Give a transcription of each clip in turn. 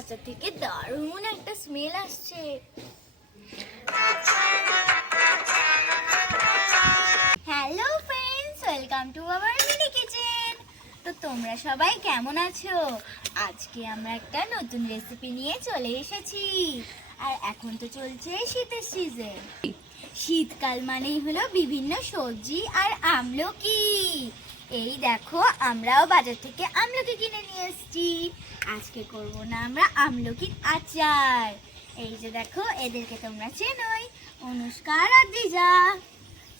আচার থেকে দারুণ একটা স্মেল আসছে। Hello friends, welcome to our mini kitchen. তো তোমরা সবাই কেমন আছো? আজকে আমরা একটা নতুন রেসিপি নিয়ে চলে এসেছি। আর এখন তো চলছে শীতের সিজন। শীতকাল মানেই হলো বিভিন্ন সবজি আর আমলকি। এই দেখো, আমরাও বাজার থেকে আমলকি কিনে নিয়ে এসেছি। আজকে করব না আমরা আমলকির আচার। এই যে দেখো, এদেরকে তোমরা চেনোই, অনুষ্কা আর আদ্রিজা।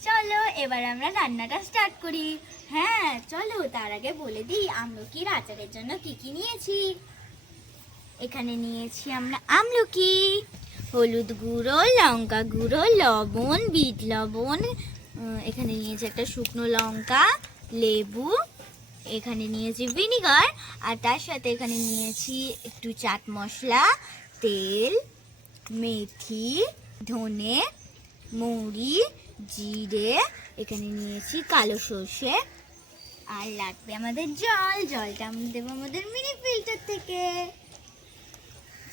চলো এবার আমরা রান্নাটা স্টার্ট করি। হ্যাঁ চলো, তার আগে বলে দিই আমলকির আচারের জন্য কি কি নিয়েছি। এখানে নিয়েছি আমরা আমলকি, হলুদ গুঁড়ো, লঙ্কা গুঁড়ো, লবণ, বিট লবণ, এখানে নিয়েছি একটা শুকনো লঙ্কা, লেবু, এখানে নিয়েছি ভিনিগার, আর তার সাথে এখানে নিয়েছি একটু চাট মশলা, তেল, মেথি, ধনে, মৌরি, জিরে, এখানে নিয়েছি কালো সর্ষে, আর লাগবে আমাদের জল। জলটা আমরা দেবো আমাদের মিনি ফিল্টার থেকে।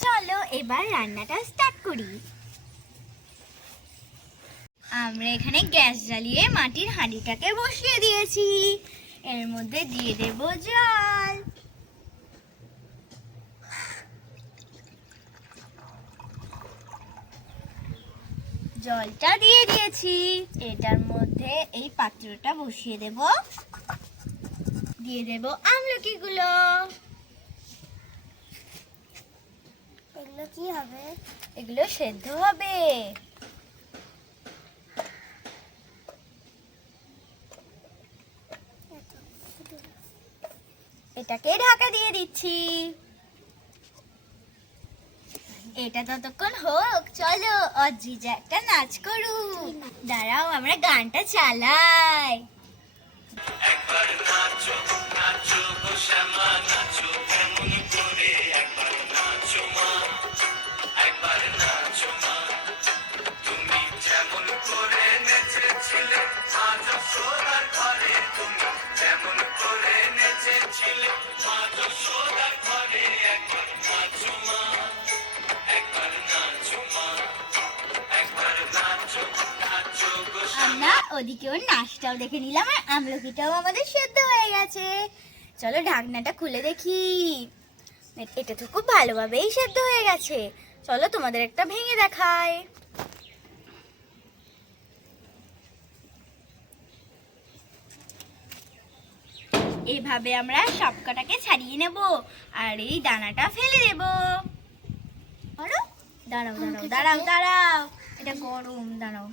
চলো এবার রান্নাটা স্টার্ট করি। আমরা এখানে গ্যাস জ্বালিয়ে মাটির হাঁড়িটাকে বসিয়ে দিয়েছি। এর মধ্যে দিয়ে দেব জল। জলটা দিয়ে দিয়েছি। এটার মধ্যে এই পাত্রটা বসিয়ে দেব। দিয়ে দেব আমলকিগুলো। এগুলো কি হবে? এগুলো সেদ্ধ হবে। এটাকে ঢাকা দিয়ে দিচ্ছি। এটা ততক্ষণ হোক, চলো অদ্রিজা একটা নাচ করুক। দাঁড়াও আমরা গানটা চালাই। একবার নাচো নাচো গো শ্যামা, নাচো কেমন করে, একবার নাচো মা, একবার নাচো মা, তুমি যেমন করে নেচেছিলে মা যশোদার ঘরে, তুমি যেমন করে নেচেছিলে মা যশোদার ঘরে, একবার নাচো মা, একবার নাচো মা, একবার নাচো নাচো গো শ্যামা। আমরা ওদিকে ওর নাচটাও দেখে নিলাম, আর আমলকিটাও আমাদের সেদ্ধ হয়ে গেছে। চলো ঢাকনাটা খুলে দেখি। এটা তো খুব ভালোভাবেই সেদ্ধ হয়ে গেছে। চলো তোমাদের একটা ভেঙে দেখাই। এইভাবে আমরা সবকটাকে ছাড়িয়ে নেব, আর এই দানাটা ফেলে দেব। দাঁড়াও দাঁড়াও দাঁড়াও দাঁড়াও, এটা গরম, দাঁড়াও।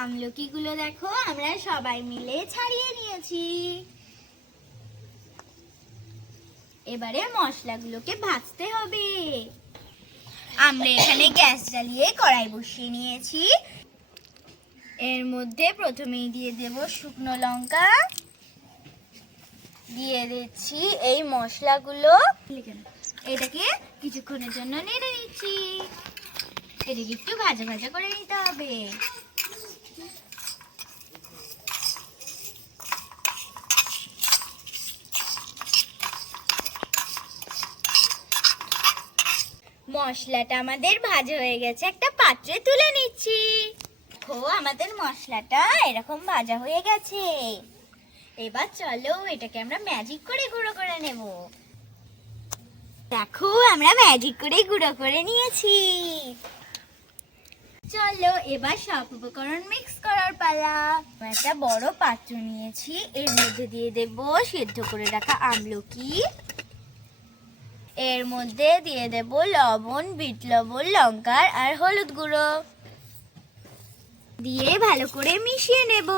আমলকিগুলো দেখো আমরা সবাই মিলে ছাড়িয়ে নিয়েছি। এবারে মশলাগুলোকে ভাজতে হবে। আমরা এখানে গ্যাস জ্বালিয়ে কড়াই বসিয়ে নিয়েছি। এর মধ্যে প্রথমেই দিয়ে দেব শুকনো লঙ্কা, দিয়ে দিচ্ছি এই মশলাগুলো। এটাকে কিছুক্ষণের জন্য নেড়ে নিচ্ছি। এটাকে একটু ভাজা ভাজা করে নিতে হবে। মশলাটা আমাদের ভাজা হয়ে গেছে, একটা পাত্রে তুলে নিচ্ছি। দেখো আমাদের মশলাটা এরকম ভাজা হয়ে গেছে। এবার চলো এটাকে আমরা ম্যাজিক করে গুঁড়ো করে নেব। দেখো আমরা ম্যাজিক করে গুঁড়ো করে নিয়েছি। চলো এবার সব উপকরণ মিক্স করার পালা। একটা বড় পাত্র নিয়েছি, এর মধ্যে দিয়ে দেব সেদ্ধ করে রাখা আমলকি। এর মধ্যে দিয়ে দেব লবণ, বিট লবণ, লঙ্কার আর হলুদ গুঁড়ো দিয়ে ভালো করে মিশিয়ে নেব।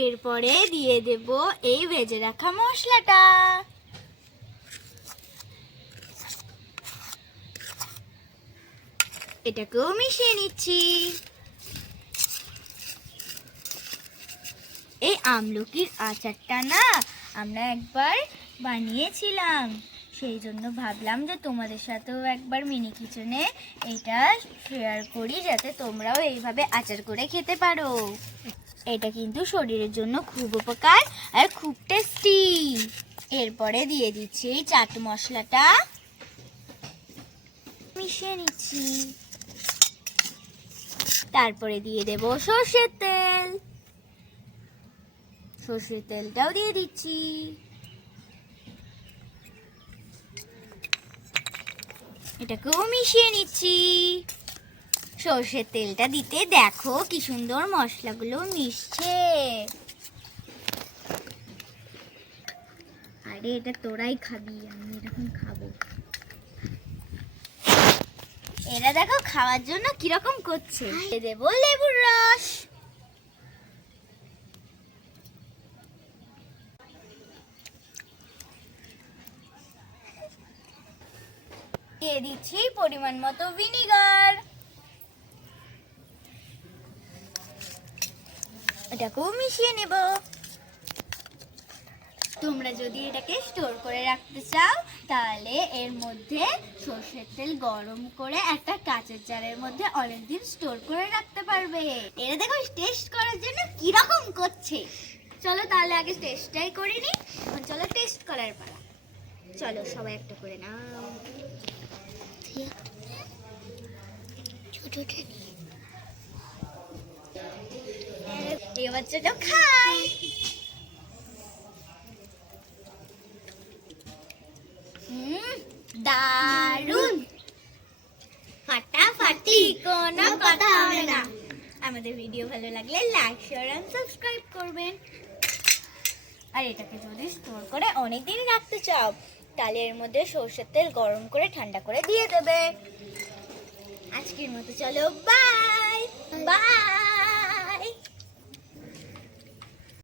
এরপরে দিয়ে দেব এই ভেজে রাখা মশলাটা। এটাকেও মিশিয়ে নিচ্ছি। এই আমলকির আচারটা না আমরা একবার বানিয়েছিলাম, সেই জন্য ভাবলাম যে তোমাদের সাথেও একবার মিনি কিচেনে এটা শেয়ার করি, যাতে তোমরাও এইভাবে আচার করে খেতে পারো। এটা কিন্তু শরীরের জন্য খুব উপকার আর খুব টেস্টি। এরপরে দিয়ে দিচ্ছি চাট মশলাটা, মিশিয়ে নিচ্ছি। তারপরে দিয়ে দেব সর্ষের তেল, সর্ষের তেলটাও দিয়ে দিচ্ছি। এটাকেও মিশিয়ে নিচ্ছি। সর্ষের তেলটা দিতে দেখো কি সুন্দর মশলাগুলো মিশছে। আরে এটা তোরাই খাবি, আমি এরকম খাবো। এরা দেখো খাওয়ার জন্য কিরকম করছে। দেব লেবুর রস, দিয়ে দিচ্ছি পরিমাণ মতো ভিনিগার। এটাকেও মিশিয়ে নেব। তোমরা যদি এটাকে স্টোর করে রাখতে চাও তাহলে এর মধ্যে সর্ষের তেল গরম করে একটা কাঁচের জারের মধ্যে অনেকদিন স্টোর করে রাখতে পারবে। এটা দেখো টেস্ট করার জন্য কিরকম করছে। চলো তাহলে আগে টেস্টটাই করে নি, এখন চলো টেস্ট করার পালা। চলো সবাই একটা করে নাও। এই বাচ্চাটা খাই। দারুন, ফাটাফাটি, কোনো কথা হবে না। আমাদের ভিডিও ভালো লাগলে লাইক, শেয়ার এন্ড সাবস্ক্রাইব করবেন। আর এটাকে যদি স্টোর করে অনেকদিন রাখতে চাও তাহলে এর মধ্যে সরষের তেল গরম করে ঠান্ডা করে দিয়ে দেবে। আজকের মতো চলো, বাই বাই।